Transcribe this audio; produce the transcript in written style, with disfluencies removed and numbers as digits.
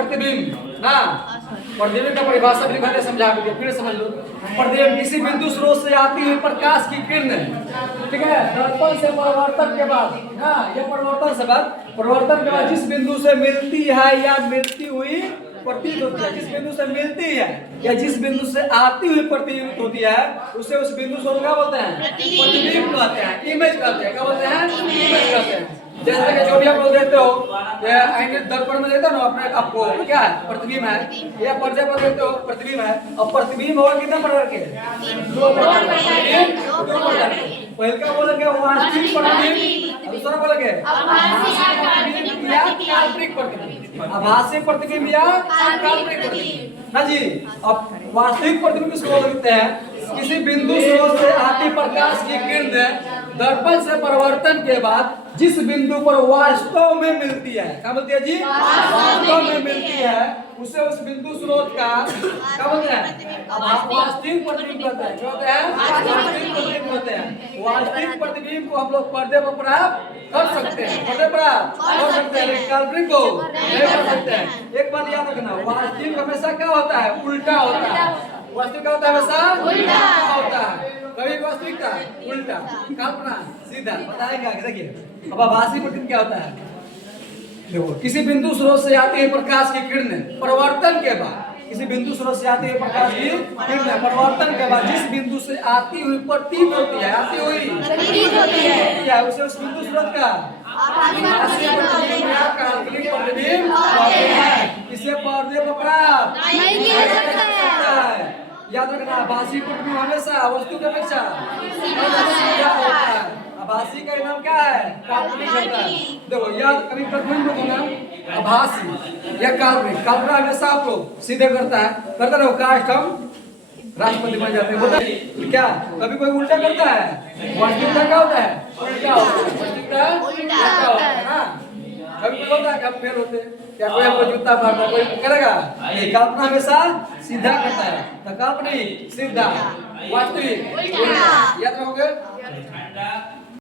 प्रतिबिंब ना, प्रतिबिंब का परिभाषा भी मैंने समझा दिया, फिर समझ लो। प्रतिबिंब किसी बिंदु स्रोत से आती हुई प्रकाश की किरण, ठीक है, दर्पण से परिवर्तन के बाद ना, ये परिवर्तन के बाद जिस बिंदु से मिलती है या मिलती हुई प्रतीत होती है, जिस बिंदु से मिलती है या जिस बिंदु से आती हुई प्रतीत होती है, उसे उस बिंदु को क्या बोलते हैं? प्रतिबिंब कहते हैं, इमेज कहते हैं। क्या बोलते हैं? इमेज कहते हैं। जैसे कि जो भी आप लोग देखते हो, आईने दर्पण में देखते हो ना अपने आपको, क्या है? प्रतिबिंब है। या पर्दे पर देखते हो, प्रतिबिंब है। और प्रतिबिंब होगा कितने प्रकार के? दो प्रकार के। पहले का बोलेंगे वास्तविक प्रतिबिंब, दूसरा बोलेंगे या काल्पनिक प्रतिबिंब। आभासी प्रतिबिंब या काल्पनिक प्रतिबिंब ना जी। अब वास्तविक प्रतिबिंब किसको बोलते हैं? किसी बिंदु स्रोत से आती प्रकाश की किरण दर्पण से परिवर्तन के बाद जिस बिंदु पर वास्तव में मिलती है, क्या बोलती है जी? वास्तव में मिलती है, उसे उस बिंदु स्रोत का क्या बोलते हैं? वास्तविक प्रतिबिंब कहते हैं। क्या होते हैं? वास्तविक प्रतिबिंब होते हैं। वास्तविक प्रतिबिंब को हम लोग पर्दे पर प्राप्त कर सकते हैं, पर्दे प्राप्त कर सकते हैं, काल्पनिक को नहीं कर सकते हैं। एक बात याद रखना, वास्तविक हमेशा क्या होता है? उल्टा होता है। वास्तविक क्या होता है? हमेशा उल्टा होता है। कभी वास्तविकता उल्टा, कल्पना सीधा। बताएगा देखिए। अब आभासी प्रतिबिंब क्या होता है? देखो, किसी बिंदु स्रोत से आती है प्रकाश की किरण परिवर्तन के बाद, किसी बिंदु स्रोत से आती है प्रकाश की किरण परिवर्तन के बाद जिस बिंदु से आती हुई प्रतीत होती है, आती हुई क्या उसे उस बिंदु स्रोत का काल्पनिक प्रतिबिंब कहते हैं। इसे पर्दे पर प्राप्त नहीं किया जाता है। याद रखना, आभासी प्रतिबिंब हमेशा वस्तु की अपेक्षा सीधा होता है। आभासी का नाम क्या है? काल्पनिक होता है। देखो याद, कभी प्रतिबिंब को नाम आभासी या काल्पनिक। कल्पना हमेशा आप लोग सीधे करता है, करता रहो, कास्ट हम राष्ट्रपति बन जाते हैं, होता है क्या? कभी कोई उल्टा करता है? वास्तविकता क्या होता है? उल्टा होता है। वास्तविकता उल्टा होता है ना। कभी कोई होता है कि हम फेल होते हैं, क्या कोई हमको जूता मारता है, कोई करेगा? ये कल्पना हमेशा सीधा करता है, तो काल्पनिक सीधा, वास्तविक उल्टा। याद रखोगे?